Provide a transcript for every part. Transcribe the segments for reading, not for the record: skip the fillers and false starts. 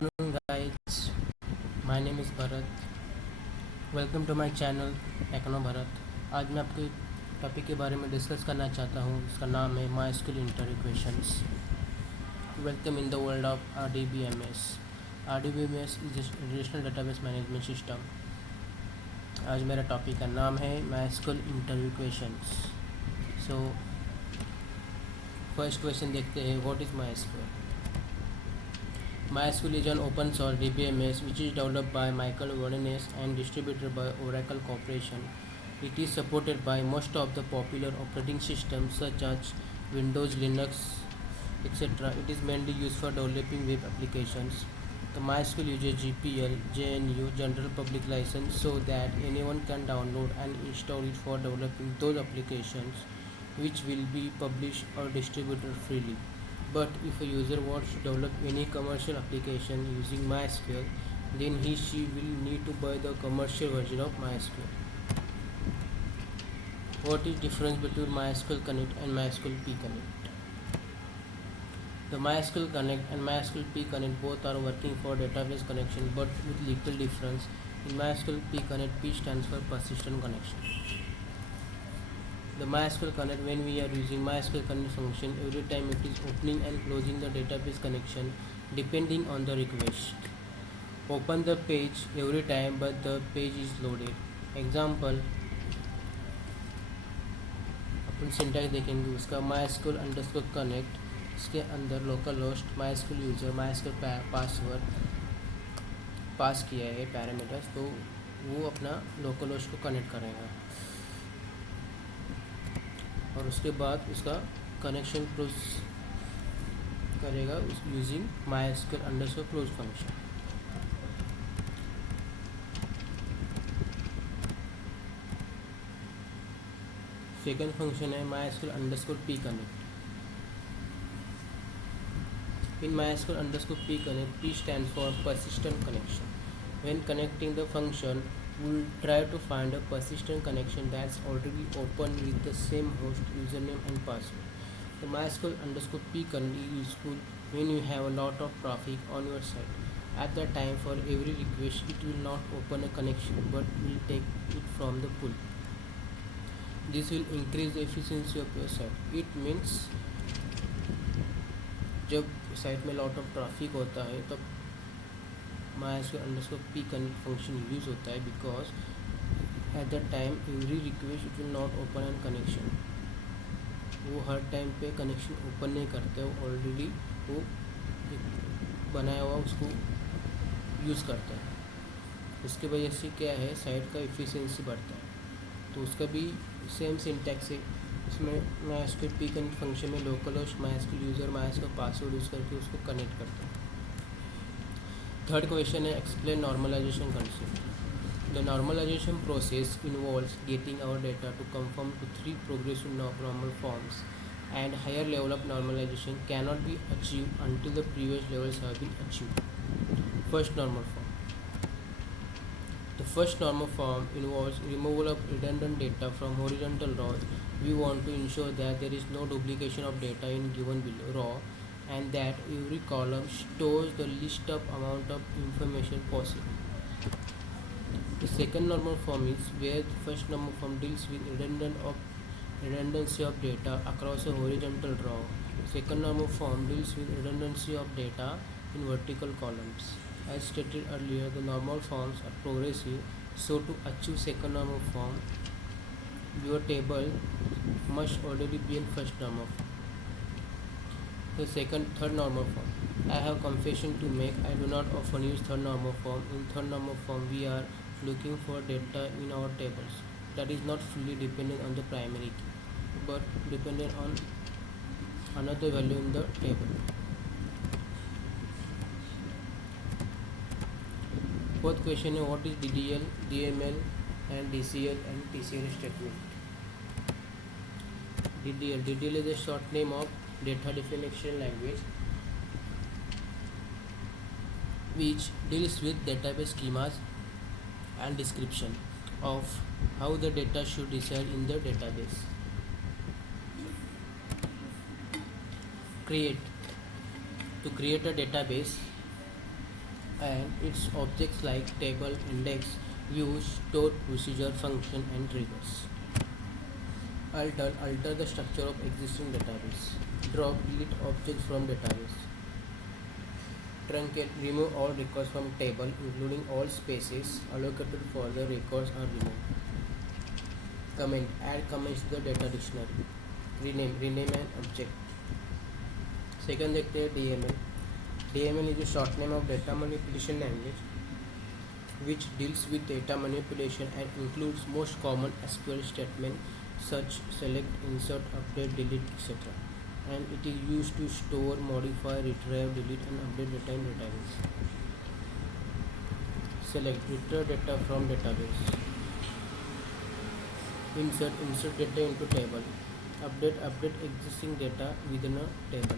Hello guys, my name is Bharat. Welcome to my channel Techno Bharat. आज मैं आपके topic के बारे में डिस्कस करना चाहता हूँ। इसका नाम है my school inter equations. Welcome in the world of RDBMS। RDBMS is relational database management system. आज मेरा टॉपिक का नाम है my school inter equations. So first question देखते हैं, what is my school? MySQL is an open source DBMS which is developed by Michael Verdenes and distributed by Oracle Corporation. It is supported by most of the popular operating systems such as Windows, Linux, etc. It is mainly used for developing web applications. The MySQL uses GPL JNU General Public License so that anyone can download and install it for developing those applications which will be published or distributed freely. But if a user wants to develop any commercial application using MySQL, then he/she will need to buy the commercial version of MySQL. What is difference between MySQL Connect and MySQL P Connect? The MySQL Connect and MySQL P Connect both are working for database connection, but with little difference. In MySQL P Connect, P stands for persistent connection. The MySQL Connect, when we are using MySQL Connect function, every time it is opening and closing the database connection depending on the request. Open the page every time but the page is loaded. Example, अपन syntax देखेंगे उसका MySQL_connect, इसके अंदर local host MySQL user MySQL password pass किया है parameters, तो वो अपना लोकल होस्ट को कनेक्ट करेगा और उसके बाद उसका कनेक्शन क्लोज करेगा using MySQL_close function. Second function है MySQL_P Connect। In MySQL_P Connect, P stands for persistent connection. When connecting the function, we'll try to find a persistent connection that's already open with the same host username and password. The MySQL_P Connect is useful when you have a lot of traffic on your site. At that time, for every request, it will not open a connection but will take it from the pool. This will increase the efficiency of your site. It means जब site में lot of traffic होता है तब MySQL_P Connect function use होता है, because at that time every request it will not open an connection. वो हर time पे कनेक्शन ओपन नहीं करते, वो ऑलरेडी वो बनाया हुआ उसको यूज़ करता है। उसके वजह से क्या है, साइट का एफिशिएंसी बढ़ता है। तो उसका भी सेम सिंटैक्स है। इसमें MySQL_P Connect फंक्शन में local host MySQL user MySQL password use करके उसको कनेक्ट करते हैं। थर्ड क्वेश्चन है, explain normalisation concept. The normalisation process involves getting our data to conform to 3 progressive normal forms and higher level of normalization cannot be achieved until the previous levels have been achieved. First normal form. The first normal form involves removal of redundant data from horizontal rows. We want to ensure that there is no duplication of data in given row and that every column stores the least of amount of information possible. The second normal form is where the first normal form deals with redundancy of data across a horizontal row. Second normal form deals with redundancy of data in vertical columns. As stated earlier, the normal forms are progressive, so to achieve second normal form, your table must already be in first normal form. The third normal form. I have confession to make. I do not often use third normal form. In third normal form, we are looking for data in our tables that is not fully dependent on the primary key, but dependent on another value in the table. Fourth question is, what is DDL, DML and DCL and TCL statement? DDL is a short name of data definition language which deals with database schemas and description of how the data should reside in the database. To create a database, and its objects like table, index, use, store, procedure, function, and triggers. Alter the structure of existing database. Drop, delete objects from database. Truncate, remove all records from table, including all spaces allocated for the records are removed. Comment, add comments to the data dictionary. Rename an object. Second देखते हैं DML. DML is a short name of data manipulation language which deals with data manipulation and includes most common SQL statements such select, insert, update, delete, etc. And it is used to store, modify, retrieve, delete, and update data in database. Select, retrieve data from database. Insert data into table. Update existing data within a table.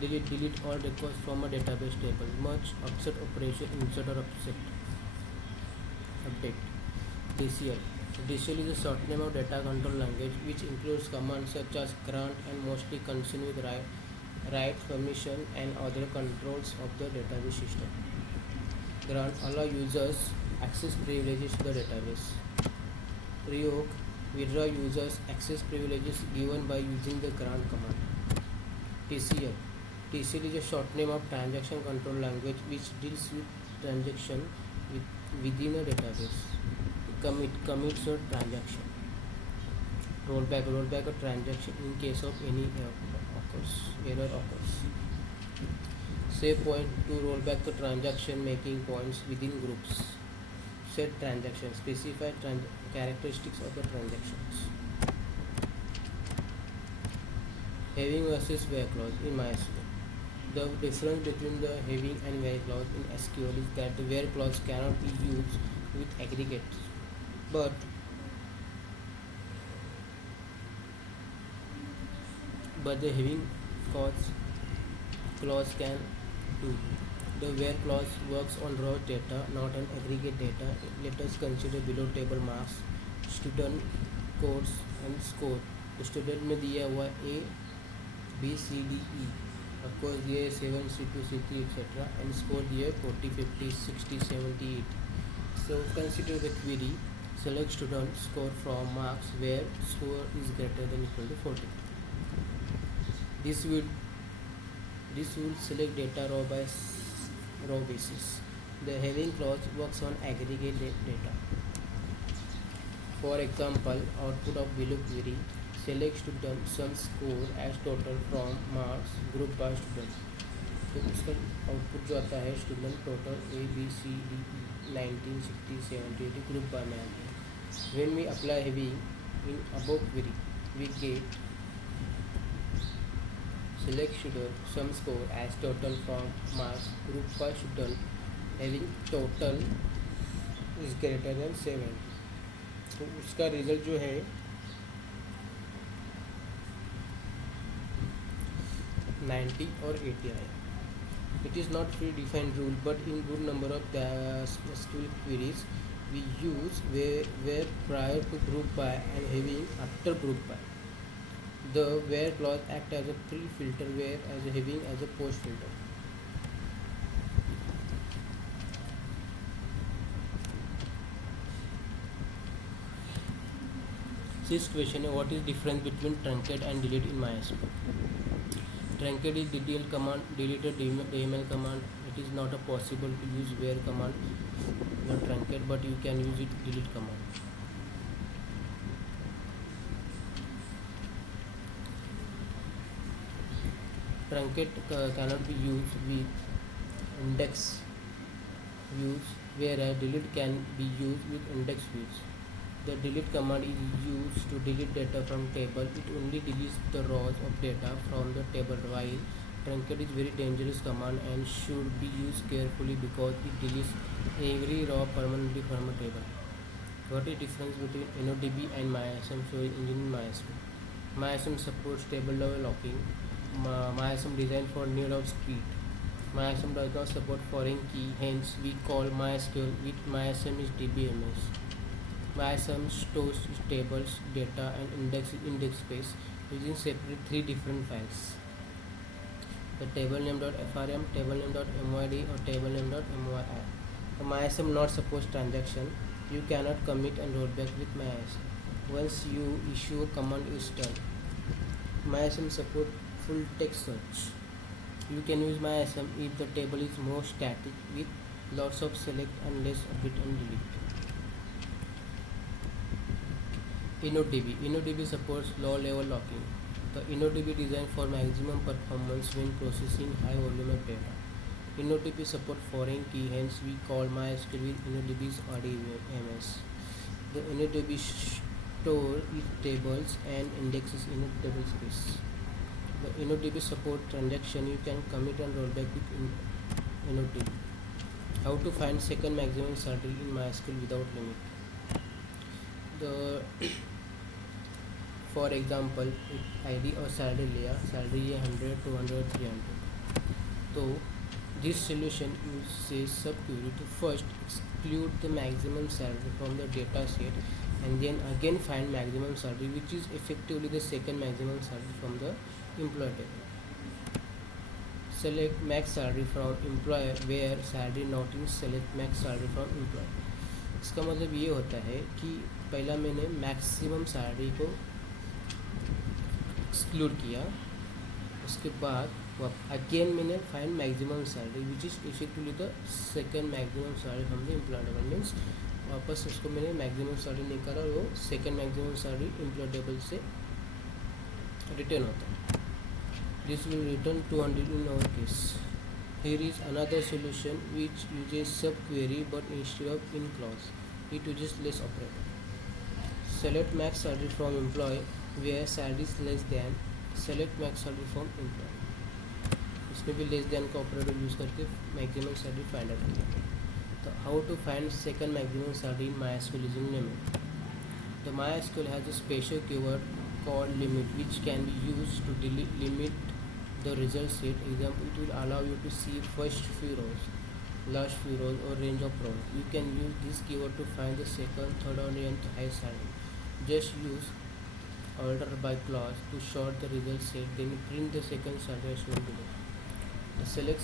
Delete all records from a database table. Merge, upset operation, insert or upset. Update. DCL. DCL is a short name of data control language which includes commands such as grant and mostly concerned with right, permission and other controls of the database system. Grant allow users access privileges to the database. Revoke, withdraw users access privileges given by using the grant command. TCL. TCL is a short name of transaction control language which deals with transaction within a database. Commits a transaction. Rollback a transaction in case of any error occurs. Save point to roll back the transaction making points within groups. Set transaction, specify characteristics of the transactions. Having versus where clause in MySQL. The difference between the having and where clause in SQL is that the where clause cannot be used with aggregates, but the having clause can do. The where clause works on raw data, not on aggregate data. Let us consider below table marks, student, course and score. Student में दिया हुआ A, B, C, D, E. Of course दिए 7, C2, C3 etc. and score दिए 40, 50, 60, 70, 80. So consider the query. Select student score from marks where score is greater than equal to 40. This will select data row by row basis. The having clause works on aggregate data. For example, output of below query, select student some score as total from marks group by student. तो उसका output जो आता है student total A, B, C, D, E 19, 60, 70, 80 group by में आता है. When we apply having in above query, we get select student some score as total from marks group by student having total is greater than 7. तो उसका result जो है 90 और 80 आए. It is not predefined rule, but in good number of the SQL queries we use where prior to group by and having after group by. The where clause act as a pre-filter, where as a having as a post-filter. This question is what is difference between truncate and delete in MySQL. Truncate is DDL command, deleted DML command. It is not a possible to use where command in truncate, but you can use it delete command. Truncate cannot be used with index views, whereas delete can be used with index views. The delete command is used to delete data from table. It only deletes the rows of data from the table, while truncate is very dangerous command and should be used carefully because it deletes every row permanently from a table. What is the difference between InnoDB and MySQL storage engine in MySQL? MySQL supports table level locking. MySQL designed for need of speed. MySQL does not support foreign key, hence we call MySQL with MySQL is DBMS. MySQL stores tables, data and index space using separate 3 different files. the table name dot frm, table name dot myd, or table name dot myi. The MyISM not suppose transaction. You cannot commit and rollback with MyISM. Once you issue a command is done. MyISM support full text search. You can use MyISM if the table is more static with lots of select and less update and delete. InnoDB. InnoDB supports low-level locking. The InnoDB designed for maximum performance when processing high volume of data. InnoDB support foreign key, hence we call MySQL with InnoDB's RDBMS. The InnoDB store its tables and indexes in a table space. The InnoDB support transaction. You can commit and rollback with InnoDB. How to find second maximum salary in MySQL without limit. The for example, ID or salary layer, salary 100, 200, 300. So this solution uses subquery to first exclude the maximum salary from the data set and then again find maximum salary, which is effectively the second maximum salary from the employee table. Select max salary from employer where salary not in select max salary from employer. इसका मतलब ये होता है कि पहला मैंने maximum salary को exclude किया, उसके बाद अगेन मैंने find maximum salary which is effectively the second maximum salary from the employee table. Means वापस उसको मैंने मैक्सिमम सैलरी निकाला और वो सेकंड मैक्सिमम सैलरी एम्प्लॉयडेबल से रिटर्न होता है। This will return 200 in our case. Here is another solution which uses subquery but instead of in clause, it uses less operator. Select max salary from employee where salary is less than, select max salary from employee. इसमें भी less than का operator use करके maximum salary find out करेंगे। तो how to find second maximum salary in MySQL using limit. The MySQL has a special keyword called limit which can be used to limit the result set. Example, it will allow you to see first few rows, last few rows, or range of rows. You can use this keyword to find the second, third, or nth highest salary. Just use order by clause to sort the result set, then print the second salary as shown below. Select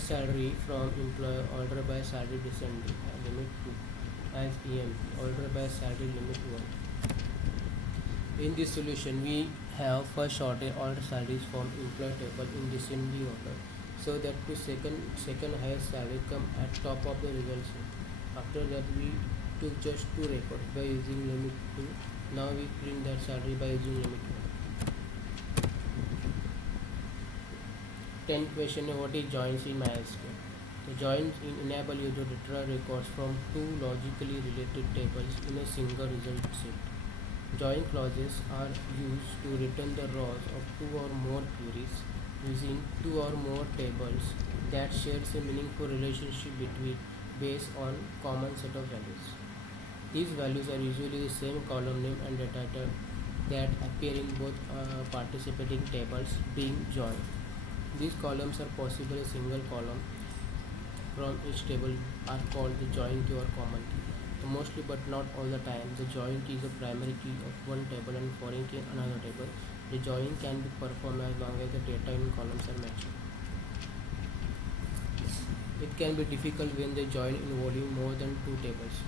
salary from employer, order by salary descending, limit 2 as EMP, order by salary limit 1. In this solution, we have first sorted all the salaries from employee table in descending order, so that to second highest salary come at top of the result sheet. After that, we took just 2 records by using limit 2. Now we print that salary by using limit 1. 10th question is what is joins in MySQL. The joins enable you to retrieve records from 2 logically related tables in a single result set. Join clauses are used to return the rows of 2 or more queries using 2 or more tables that shares a meaningful relationship between based on common set of values. These values are usually the same column name and data type that appear in both participating tables being joined. These columns are possible a single column from each table are called the join key or common key. Mostly but not all the time, the join key is a primary key of one table and foreign key another table. The join can be performed as long as the data in columns are matching. It can be difficult when the join involving more than 2 tables.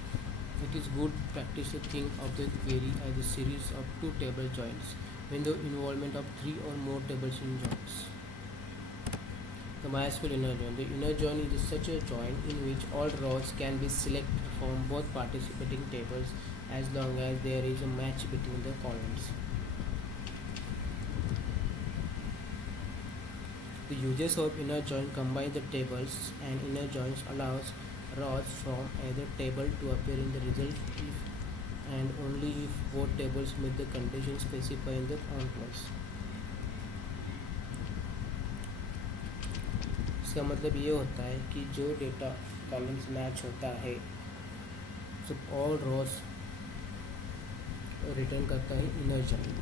It is good practice to think of the query as a series of 2 table joins when the involvement of 3 or more tables in joins. The MySQL inner join. The inner join is such a join in which all rows can be selected from both participating tables as long as there is a match between the columns. The uses of inner join combine the tables, and inner joins allows rows from either table to appear in the result if and only if both tables meet the conditions specified in the on clause. इसका मतलब ये होता है कि जो data columns match होता है तो ऑल रोज रिटर्न करता है inner join.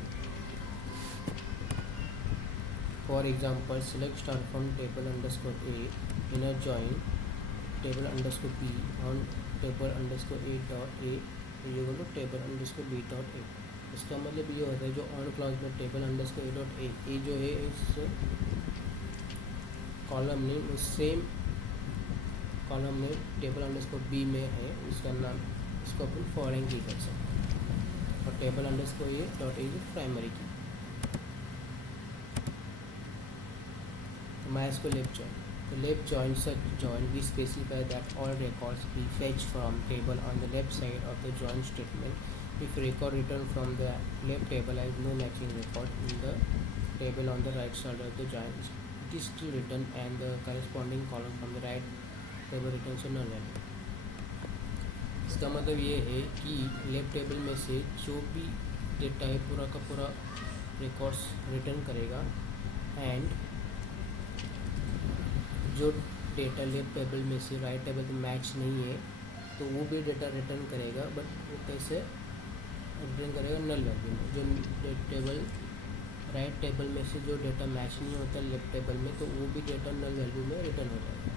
For example select star from table underscore A inner join table underscore B on table underscore A dot A equal to table underscore B dot A. इसका मतलब ये होता है जो ऑन क्लॉज में table underscore A dot A जो है इस कॉलम नेम उस same column name table underscore B में है, उसका नाम इसको अपन फॉरेन की कर सकते हैं, और table underscore A dot A primary की। MySQL left join. The left join such join we specify that all records be fetched from table on the left side of the join statement. If record returned from the left table has no matching record in the table on the right side of the join, it is still written and the corresponding column from the right table returns a null value. इसका मतलब ये है कि left table में से जो भी data है पूरा का पूरा रिकॉर्ड्स रिटर्न करेगा, एंड जो डेटा लेफ्ट टेबल में से राइट टेबल में मैच नहीं है तो वो भी डेटा रिटर्न करेगा, बट वो कैसे रिटर्न करेगा, नल वैल्यू में। जो टेबल राइट टेबल में से जो डेटा मैच नहीं होता लेफ्ट टेबल में, तो वो भी डेटा नल वैल्यू में रिटर्न हो जाएगा।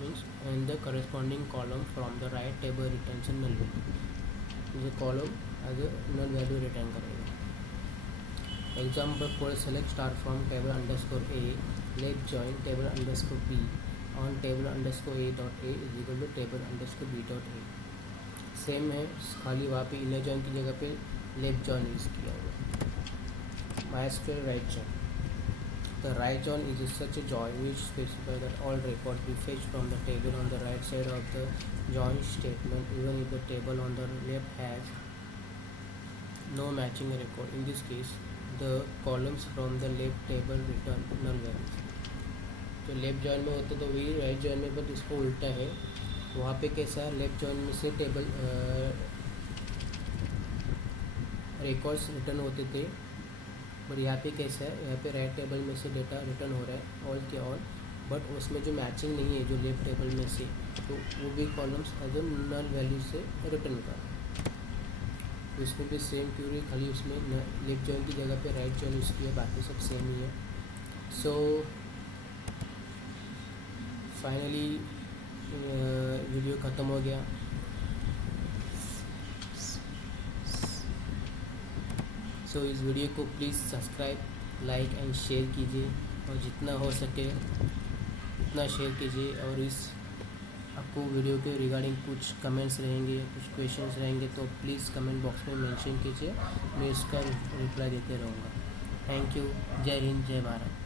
Means and the corresponding column from the right table returns a null value, जो कॉलम अगर नल वैल्यू रिटर्न करेगा। Example for select star from table underscore A left join table underscore B on table underscore A dot A is equal to table underscore B dot A. Same है, खाली वहाँ पे inner join की जगह पे left join use किया हुआ। MySQL right join. The right join is such a join which specifies that all records be fetched from the table on the right side of the join statement, even if the table on the left has no matching record. In this case, the columns from the left table return null values. तो left join में होता तो वही right join में, but इसको उल्टा है। वहाँ पे कैसा है, लेफ्ट जॉइन में से टेबल रिकॉर्ड्स रिटर्न होते थे, बट यहाँ पे कैसा है, यहाँ पे राइट टेबल में से डेटा रिटर्न हो रहा है ऑल के ऑल, बट उसमें जो मैचिंग नहीं है जो लेफ्ट टेबल में से, तो वो भी columns as a null value से रिटर्न कर। तो इसमें भी सेम क्यूरी, खाली उसमें लेफ्ट जॉइन की जगह पे राइट जॉइन यूज़ किया, बाकी सब सेम ही है। सो फाइनली वीडियो ख़त्म हो गया। सो इस वीडियो को please subscribe, like and share कीजिए, और जितना हो सके उतना शेयर कीजिए। और इस आपको वीडियो के रिगार्डिंग कुछ कमेंट्स रहेंगे या कुछ क्वेश्चंस रहेंगे तो प्लीज़ कमेंट बॉक्स में मेंशन कीजिए, मैं इसका रिप्लाई देते रहूँगा। Thank you. जय हिंद, जय भारत।